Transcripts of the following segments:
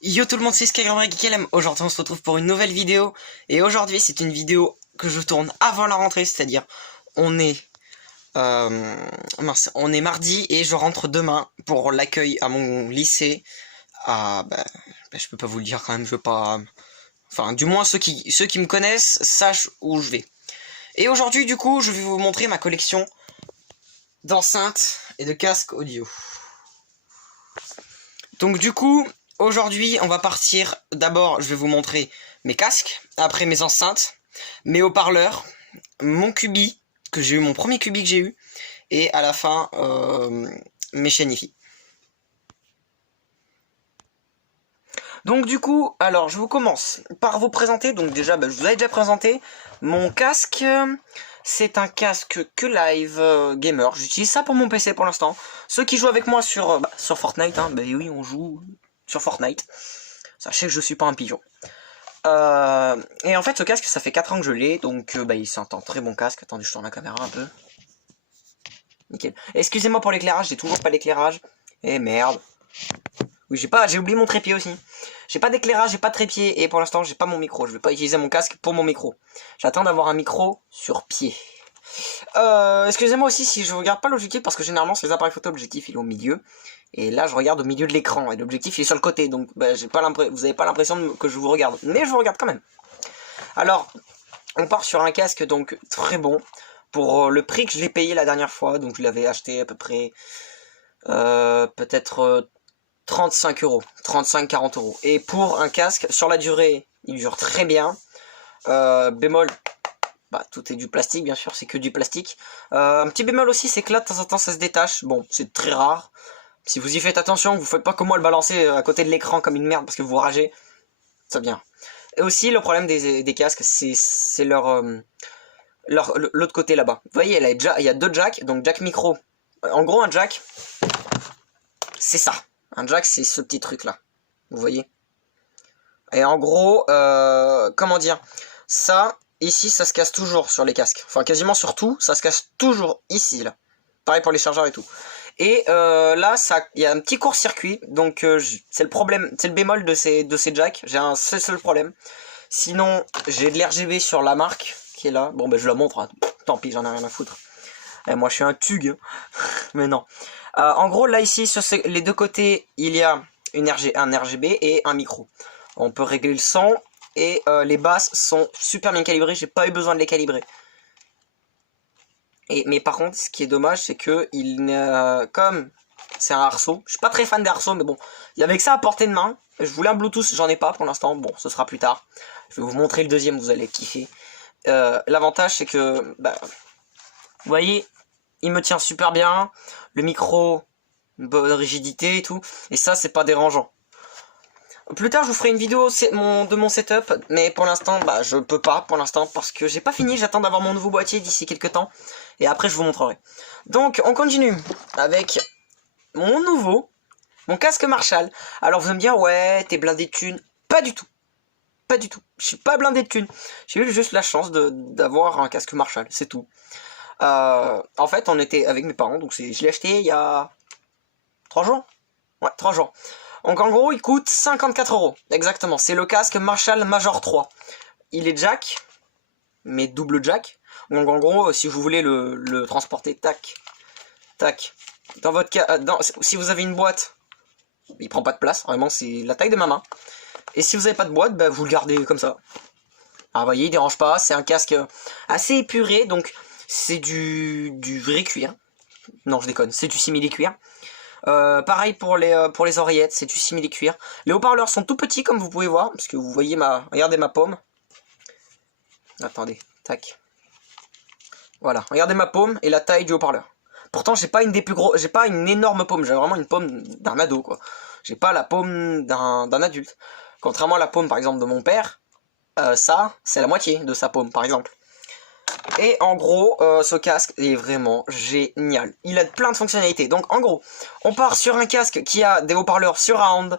Yo tout le monde, c'est Skyrim Geekelem. Aujourd'hui on se retrouve pour une nouvelle vidéo. Et aujourd'hui c'est une vidéo que je tourne avant la rentrée, c'est-à-dire on est on est mardi et je rentre demain pour l'accueil à mon lycée. Je peux pas vous le dire quand même, je veux pas. Enfin, du moins ceux qui me connaissent sachent où je vais. Et aujourd'hui du coup je vais vous montrer ma collection d'enceintes et de casques audio. Donc du coup, aujourd'hui, on va partir. D'abord, je vais vous montrer mes casques, après mes enceintes, mes haut-parleurs, mon cubi, que j'ai eu, mon premier cubi que j'ai eu, et à la fin, mes chaînes hi-fi. Donc du coup, alors je vous commence par vous présenter. Donc déjà, je vous avais déjà présenté mon casque. C'est un casque Q-Live Gamer. J'utilise ça pour mon PC pour l'instant. Ceux qui jouent avec moi sur Fortnite, oui, on joue sur Fortnite. Sachez que je suis pas un pigeon. Et en fait, ce casque, ça fait 4 ans que je l'ai, donc il s'entend très bon casque. Attendez, je tourne la caméra un peu. Nickel. Excusez-moi pour l'éclairage, j'ai toujours pas d'éclairage. Eh merde. Oui, j'ai oublié mon trépied aussi. J'ai pas d'éclairage, j'ai pas de trépied, et pour l'instant, j'ai pas mon micro. Je vais pas utiliser mon casque pour mon micro. J'attends d'avoir un micro sur pied. Excusez-moi aussi si je regarde pas l'objectif, parce que généralement, sur les appareils photo, l'objectif il est au milieu. Et là, je regarde au milieu de l'écran, et l'objectif il est sur le côté. Donc, vous avez pas l'impression que je vous regarde. Mais je vous regarde quand même. Alors, on part sur un casque, donc, très bon. Pour le prix que je l'ai payé la dernière fois, donc je l'avais acheté à peu près... peut-être 35 euros, 35-40 euros. Et pour un casque, sur la durée, il dure très bien. Bémol, tout est du plastique, bien sûr, c'est que du plastique. Un petit bémol aussi, c'est que là, de temps en temps, ça se détache. Bon, c'est très rare. Si vous y faites attention, vous faites pas comme moi le balancer à côté de l'écran comme une merde parce que vous ragez. Ça vient. Et aussi, le problème des casques, c'est l'autre côté là-bas. Vous voyez, il y a deux jacks, donc jack micro. En gros, un jack, c'est ça. Un jack, c'est ce petit truc là. Vous voyez? Et en gros, comment dire? Ça, ici, ça se casse toujours sur les casques. Enfin, quasiment sur tout, ça se casse toujours ici, là. Pareil pour les chargeurs et tout. Et là, il y a un petit court-circuit, donc c'est le problème, c'est le bémol de ces jacks. J'ai un seul problème. Sinon, j'ai de l'RGB sur la marque qui est là. Bon, je la montre. Hein. Tant pis, j'en ai rien à foutre. Et moi, je suis un tug. Mais non. En gros, là, ici, sur les deux côtés, il y a un RGB et un micro. On peut régler le son. Et les basses sont super bien calibrées. J'ai pas eu besoin de les calibrer. Mais par contre, ce qui est dommage, c'est que comme c'est un arceau, je suis pas très fan des arceaux, mais bon, il y avait que ça à portée de main. Je voulais un Bluetooth, j'en ai pas pour l'instant. Bon, ce sera plus tard. Je vais vous montrer le deuxième, vous allez kiffer. L'avantage, c'est que, vous voyez, il me tient super bien. Le micro, une bonne rigidité et tout. Et ça, c'est pas dérangeant. Plus tard, je vous ferai une vidéo de mon setup, mais pour l'instant, je peux pas, pour l'instant, parce que j'ai pas fini, j'attends d'avoir mon nouveau boîtier d'ici quelques temps, et après je vous montrerai. Donc, on continue avec mon casque Marshall. Alors, vous allez me dire, ouais, t'es blindé de thunes. Pas du tout. Pas du tout. Je suis pas blindé de thunes. J'ai eu juste la chance d'avoir un casque Marshall, c'est tout. En fait, on était avec mes parents, donc je l'ai acheté il y a 3 jours. Ouais, 3 jours. Donc en gros, il coûte 54 euros. Exactement, c'est le casque Marshall Major 3. Il est jack, mais double jack. Donc en gros, si vous voulez le transporter, tac, tac. Dans votre cas, si vous avez une boîte, il prend pas de place. Vraiment, c'est la taille de ma main. Et si vous n'avez pas de boîte, vous le gardez comme ça. Alors vous voyez, il dérange pas. C'est un casque assez épuré, donc c'est du vrai cuir. Non, je déconne, c'est du simili-cuir. Pareil pour les oreillettes, c'est du simili-cuir. Les haut-parleurs sont tout petits comme vous pouvez voir, parce que vous voyez regardez ma paume. Attendez, tac. Voilà, regardez ma paume et la taille du haut-parleur. Pourtant, j'ai pas une énorme paume, j'ai vraiment une paume d'un ado, quoi. J'ai pas la paume d'un adulte. Contrairement à la paume, par exemple, de mon père, ça, c'est la moitié de sa paume, par exemple. Et en gros, ce casque est vraiment génial. Il a plein de fonctionnalités. Donc en gros, on part sur un casque qui a des haut-parleurs surround,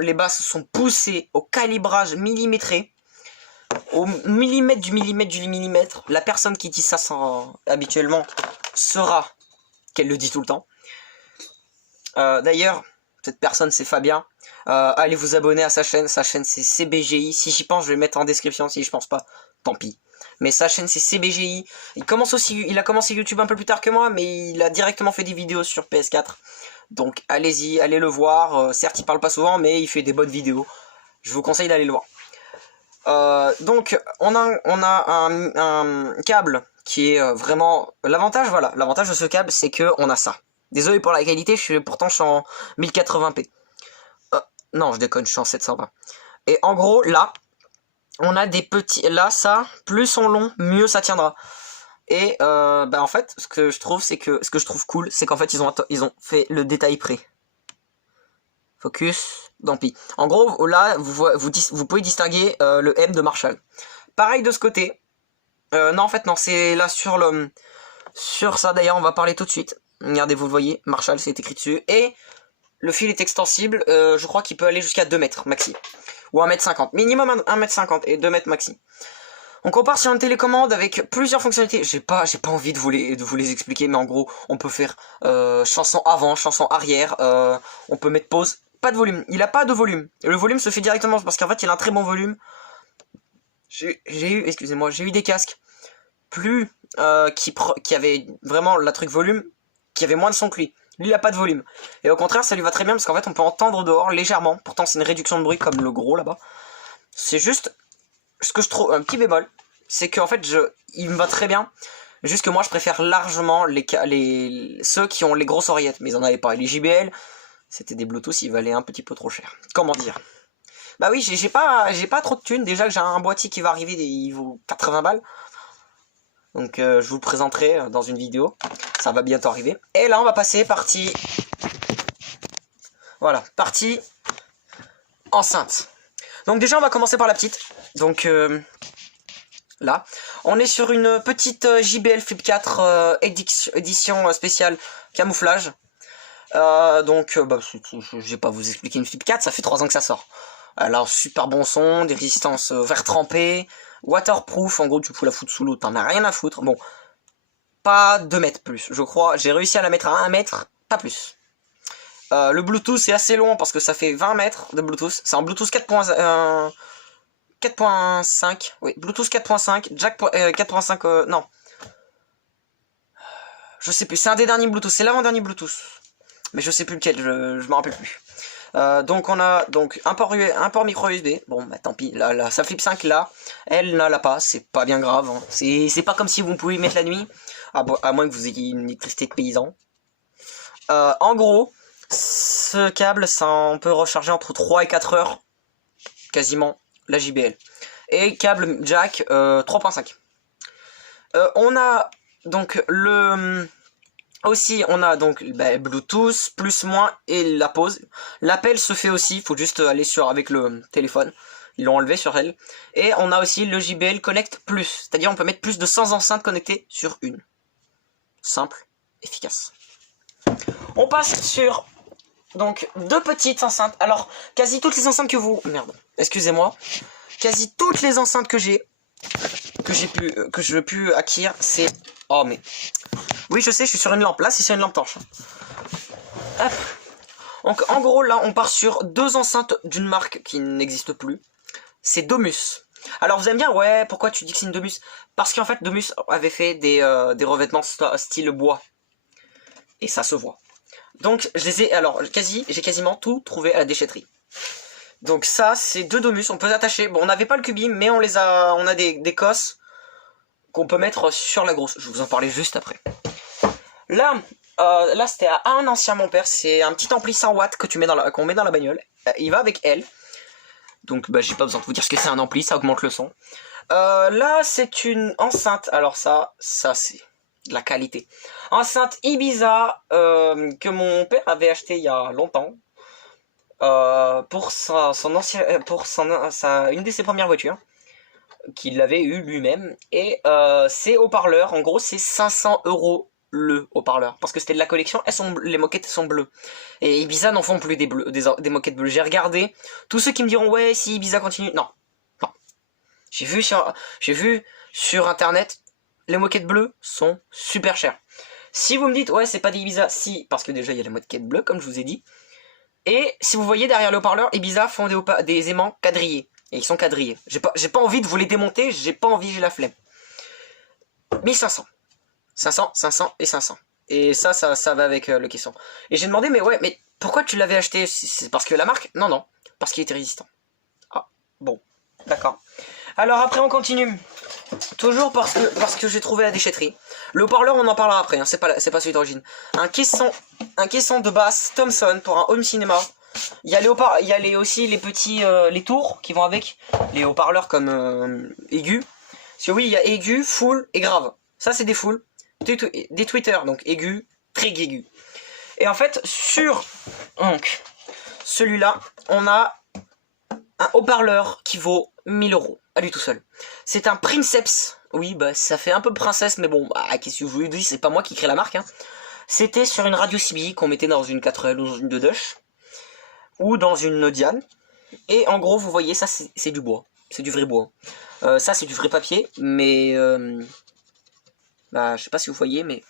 les basses sont poussées au calibrage millimétré, au millimètre du millimètre du millimètre. La personne qui dit ça habituellement saura qu'elle le dit tout le temps. D'ailleurs, cette personne c'est Fabien. Allez vous abonner à sa chaîne c'est CBGI. Si j'y pense, je vais le mettre en description. Si je pense pas, tant pis. Mais sa chaîne c'est CBGI. Il a commencé YouTube un peu plus tard que moi, mais il a directement fait des vidéos sur PS4. Donc allez-y, allez le voir. Certes, il parle pas souvent, mais il fait des bonnes vidéos. Je vous conseille d'aller le voir. Donc on a un câble qui est vraiment l'avantage. Voilà, l'avantage de ce câble, c'est que on a ça. Désolé pour la qualité, pourtant je suis en 1080p. Non, je déconne, je suis en 720. Et en gros, là, on a des petits. Là, ça, plus on long, mieux ça tiendra. Et en fait, ce que je trouve cool, c'est qu'en fait, ils ont fait le détail près. Focus, tant pis. En gros, là, vous pouvez distinguer le M de Marshall. Pareil de ce côté. Non, en fait, non, c'est là sur ça, d'ailleurs, on va parler tout de suite. Regardez, vous le voyez, Marshall, c'est écrit dessus. Et le fil est extensible, je crois qu'il peut aller jusqu'à 2 mètres maxi. Ou 1m50. Minimum 1m50 et 2 mètres maxi. Donc on part sur une télécommande avec plusieurs fonctionnalités. J'ai pas envie de vous les expliquer, mais en gros, on peut faire chanson avant, chanson arrière. On peut mettre pause. Pas de volume. Il a pas de volume. Le volume se fait directement parce qu'en fait, il a un très bon volume. J'ai eu des casques qui avaient vraiment la truc volume, qui avait moins de son que lui. Lui, il a pas de volume. Et au contraire, ça lui va très bien parce qu'en fait, on peut entendre dehors légèrement. Pourtant, c'est une réduction de bruit comme le gros là-bas. C'est juste ce que je trouve un petit bémol, c'est qu'en fait, il me va très bien. Juste que moi, je préfère largement ceux qui ont les grosses oreillettes. Mais ils en avaient pas. Les JBL, c'était des Bluetooth, ils valaient un petit peu trop cher. Comment dire? Bah oui, j'ai pas trop de thunes. Déjà que j'ai un boîtier qui va arriver, il vaut 80 balles. Donc je vous le présenterai dans une vidéo. Ça va bientôt arriver. Et là on va passer partie... Voilà, partie enceinte. Donc déjà on va commencer par la petite. Donc là, on est sur une petite JBL Flip 4 édition spéciale camouflage. Je vais pas vous expliquer une Flip 4, ça fait 3 ans que ça sort. Elle a un super bon son, des résistances verre trempé, waterproof, en gros tu peux la foutre sous l'eau, t'en as rien à foutre. Bon, pas 2 mètres plus, je crois, j'ai réussi à la mettre à 1 mètre, pas plus. Le Bluetooth c'est assez long parce que ça fait 20 mètres de Bluetooth, c'est en Bluetooth 4.5, oui, Bluetooth 4.5, Jack 4.5, non. Je sais plus, c'est un des derniers Bluetooth, c'est l'avant-dernier Bluetooth. Mais je sais plus lequel, je m'en rappelle plus. Donc on a un port micro USB. Bon bah tant pis, sa Flip 5 là, elle n'a pas, c'est pas bien grave. Hein. C'est pas comme si vous pouvez mettre la nuit, à moins que vous ayez une électricité de paysan. En gros, ce câble, on peut recharger entre 3 et 4 heures, quasiment, la JBL. Et câble jack 3.5. On a donc aussi, on a donc Bluetooth, plus, moins, et la pause. L'appel se fait aussi, il faut juste aller avec le téléphone. Ils l'ont enlevé sur elle. Et on a aussi le JBL Connect Plus. C'est-à-dire on peut mettre plus de 100 enceintes connectées sur une. Simple, efficace. On passe sur donc 2 petites enceintes. Alors, quasi toutes les enceintes que vous... Merde, excusez-moi. Quasi toutes les enceintes que j'ai pu acquérir, c'est... Oh mais... Oui, je sais, je suis sur une lampe. Là, c'est sur une lampe torche. Hop. Donc, en gros, là, on part sur 2 enceintes d'une marque qui n'existe plus. C'est Domus. Alors, vous allez me dire, ouais, pourquoi tu dis que c'est une Domus? Parce qu'en fait, Domus avait fait des revêtements style bois. Et ça se voit. Donc, j'ai quasiment tout trouvé à la déchetterie. Donc, ça, c'est 2 Domus. On peut les attacher. Bon, on n'avait pas le cubi, mais on a des cosses qu'on peut mettre sur la grosse. Je vais vous en parler juste après. Là, c'était à un ancien mon père. C'est un petit ampli 100 watts qu'on met dans la bagnole. Il va avec elle. Donc j'ai pas besoin de vous dire ce que c'est un ampli, ça augmente le son. Là, c'est une enceinte. Alors ça c'est de la qualité. Enceinte Ibiza que mon père avait acheté il y a longtemps. Pour une de ses premières voitures. Qu'il avait eu lui-même. Et ces haut-parleurs, en gros, c'est 500 € le haut-parleur. Parce que c'était de la collection, les moquettes sont bleues. Et Ibiza n'en font plus des moquettes bleues. J'ai regardé. Tous ceux qui me diront, ouais, si Ibiza continue. Non. Non. J'ai vu sur internet, les moquettes bleues sont super chères. Si vous me dites, ouais, c'est pas des Ibiza, si, parce que déjà, il y a les moquettes bleues, comme je vous ai dit. Et si vous voyez derrière le haut-parleur, Ibiza font des aimants quadrillés. Et ils sont quadrillés. J'ai pas envie de vous les démonter, j'ai pas envie, j'ai la flemme. 1500. 500, 500 et 500. Et ça va avec le caisson. Et j'ai demandé, mais ouais, mais pourquoi tu l'avais acheté? C'est parce que la marque? Non, non, parce qu'il était résistant. Ah, bon, d'accord. Alors après, on continue. Toujours parce que j'ai trouvé à la déchetterie. Le haut-parleur, on en parlera après, hein, c'est pas celui d'origine. Un caisson de basse Thomson pour un home cinéma. Il y a aussi les petits les tours qui vont avec les haut-parleurs comme aigus. Parce que oui, il y a aigu, full et grave. Ça c'est des full, des tweeters, donc aigu, très aigu. Et en fait, sur donc celui-là, on a un haut-parleur qui vaut 1000 € à lui tout seul. C'est un Princeps. Oui, bah ça fait un peu princesse, mais bon, bah, qu'est-ce que je vous dis, c'est pas moi qui crée la marque. Hein. C'était sur une radio CB qu'on mettait dans une 4L ou dans une 2Dush, ou dans une Diane. Et en gros, vous voyez, ça c'est du bois. C'est du vrai bois. Ça c'est du vrai papier, mais... bah, je sais pas si vous voyez, mais...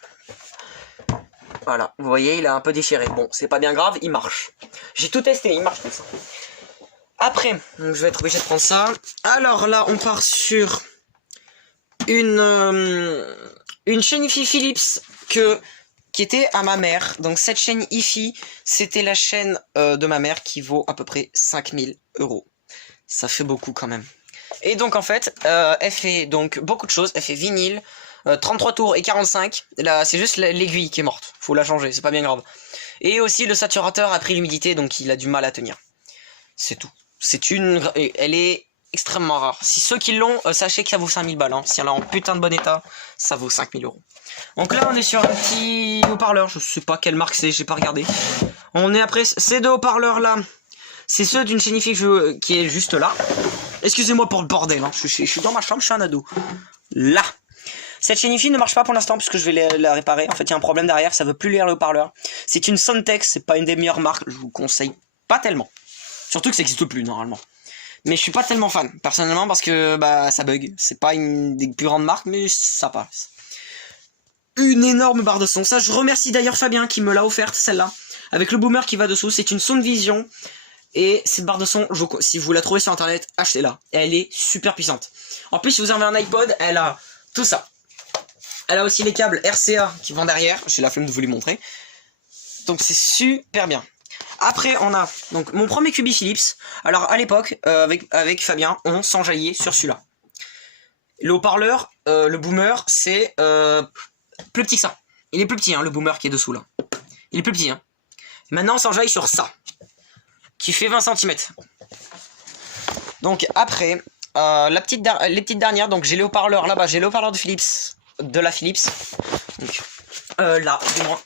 Voilà, vous voyez, il est un peu déchiré. Bon, c'est pas bien grave, il marche. J'ai tout testé, il marche comme ça. Après, je vais être obligé de prendre ça. Alors là, on part sur une chaîne IFI Philips qui était à ma mère. Donc cette chaîne IFI, c'était la chaîne de ma mère qui vaut à peu près 5000 €. Ça fait beaucoup quand même. Et donc en fait, elle fait donc beaucoup de choses. Elle fait vinyle, 33 tours et 45. Là, c'est juste l'aiguille qui est morte. Faut la changer, c'est pas bien grave. Et aussi le saturateur a pris l'humidité, donc il a du mal à tenir. C'est tout. Elle est extrêmement rare. Si ceux qui l'ont, sachez que ça vaut 5000 balles. Hein. Si elle est en putain de bon état, ça vaut 5000 €. Donc là, on est sur un petit haut-parleur. Je sais pas quelle marque c'est, j'ai pas regardé. On est après ces deux haut-parleurs là. C'est ceux d'une chaîne IFI qui est juste là. Excusez-moi pour le bordel. Hein. Je suis dans ma chambre, je suis un ado. Là. Cette chaîne IFI ne marche pas pour l'instant puisque je vais la réparer. En fait, il y a un problème derrière, ça veut plus lire le haut-parleur. C'est une Soundtex, c'est pas une des meilleures marques. Je vous conseille pas tellement. Surtout que ça n'existe plus normalement. Mais je suis pas tellement fan, personnellement, parce que bah ça bug. C'est pas une des plus grandes marques, mais ça passe. Une énorme barre de son. Ça, je remercie d'ailleurs Fabien qui me l'a offerte, celle-là. Avec le boomer qui va dessous. C'est une Soundvision. Et cette barre de son, si vous la trouvez sur internet, achetez-la. Elle est super puissante. En plus, si vous avez un iPod, elle a tout ça. Elle a aussi les câbles RCA qui vont derrière. J'ai la flemme de vous les montrer. Donc c'est super bien. Après, on a donc mon premier Cubi Philips. Alors à l'époque, avec Fabien, on s'enjaillait sur celui-là. Le haut-parleur, le boomer, c'est plus petit que ça. Il est plus petit, hein, le boomer qui est dessous là. Il est plus petit. Hein. Maintenant, on s'enjaille sur ça, qui fait 20 cm. Donc après, les petites dernières. Donc j'ai les haut-parleurs là-bas. J'ai les haut-parleurs de la Philips. Donc, là, du moins.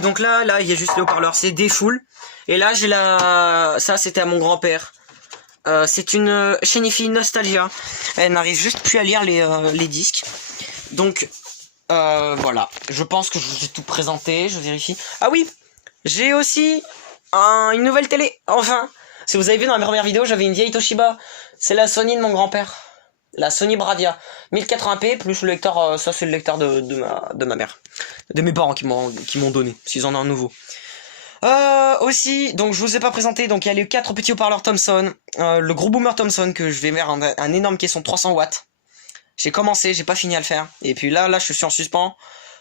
Donc là, il y a juste les haut-parleurs. C'est des full. Et là, j'ai ça, c'était à mon grand-père. C'est une chaîne IFI Nostalgia. Elle n'arrive juste plus à lire les disques. Donc, voilà. Je pense que je vous ai tout présenté. Je vérifie. Ah oui, j'ai aussi une nouvelle télé. Enfin, si vous avez vu dans mes premières vidéos, j'avais une vieille Toshiba. C'est la Sony de mon grand-père. La Sony Bravia 1080p plus le lecteur, ça c'est le lecteur de ma mère, de mes parents qui m'ont donné, s'ils en ont un nouveau. Aussi, donc je vous ai pas présenté, donc il y a les 4 petits haut-parleurs Thomson, le gros boomer Thomson que je vais mettre un énorme caisson 300 watts. J'ai commencé, j'ai pas fini à le faire, et puis là je suis en suspens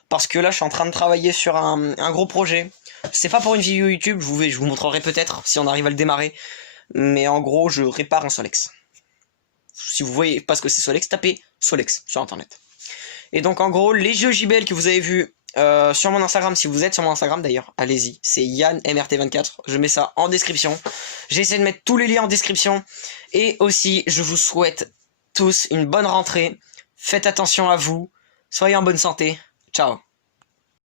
parce que là je suis en train de travailler sur un gros projet. C'est pas pour une vidéo YouTube, je vous montrerai peut-être si on arrive à le démarrer, mais en gros je répare un Solex. Si vous voyez pas ce que c'est Solex, tapez Solex sur internet. Et donc en gros, les jeux JBL que vous avez vus sur mon Instagram, si vous êtes sur mon Instagram d'ailleurs, allez-y, c'est YannMRT24, je mets ça en description. J'essaie de mettre tous les liens en description. Et aussi, je vous souhaite tous une bonne rentrée. Faites attention à vous, soyez en bonne santé. Ciao.